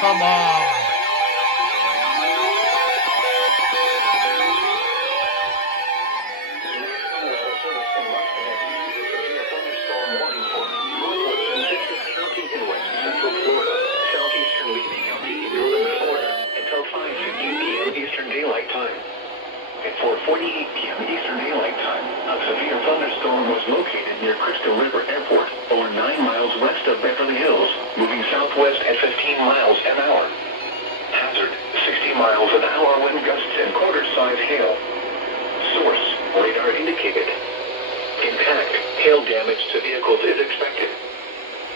come on. Eastern Daylight Time. At 4:48 p.m. Eastern Daylight Time, a severe thunderstorm was located near Crystal River Airport, over 9 miles west of Beverly Hills, moving southwest at 15 miles an hour. Hazard, 60 miles an hour wind gusts and quarter-size hail. Source, radar indicated. Impact, hail damage to vehicles is expected.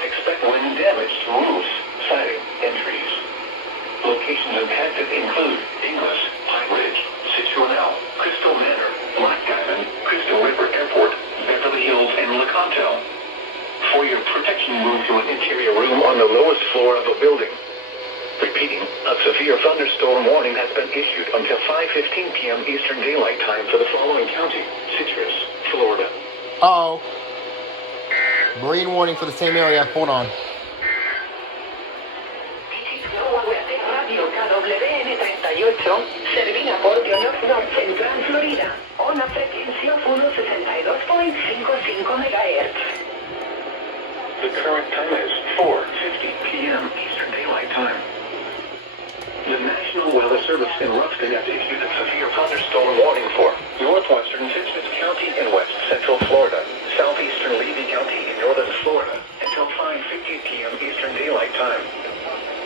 Expect wind damage to roofs, siding, and trees. Locations impacted include Inglis, Pine Ridge, Citronelle, Crystal Manor, Black Diamond, Crystal River Airport, Beverly Hills, and Lecanto. For your protection, move to an interior room on the lowest floor of a building. Repeating, a severe thunderstorm warning has been issued until 5:15 p.m. Eastern Daylight Time for the following county: Citrus, Florida. Uh-oh. Marine warning for the same area. Hold on. Servida por North Central Florida, una frecuencia 162.55 MHz. The current time is 4:50 p.m. Eastern Daylight Time. The National Weather Service in Ruston has issued a severe thunderstorm warning for northwestern Citrus County in west central Florida, southeastern Levy County in northern Florida, until 5:50 p.m. Eastern Daylight Time.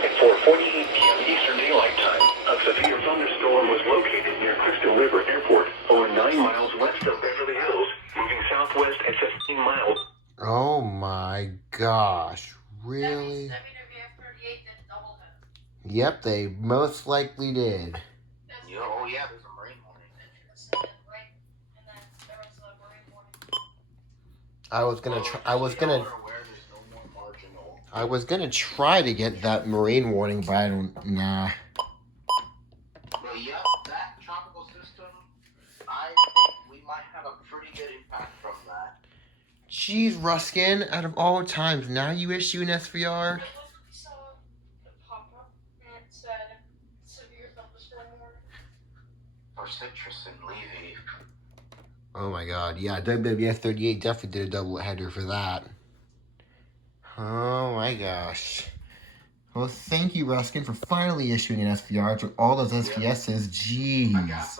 At 4:48 p.m. Eastern Daylight Time, a severe thunderstorm was located near Crystal River Airport, over 9 miles west of Beverly Hills, moving southwest at 15 miles. Oh my gosh. Really? Yep, they most likely did. Oh yeah, there's a marine warning. I was gonna try to get that marine warning, but I don't. Nah. But yeah, that tropical system, I think we might have a pretty good impact from that. Jeez, Ruskin, out of all times, now you issue an SVR? For Citrus and Levy. Oh my god, yeah, WWF38 definitely did a double header for that. Oh my gosh. Well, thank you, Ruskin, for finally issuing an SVR after all those SVSs. Jeez.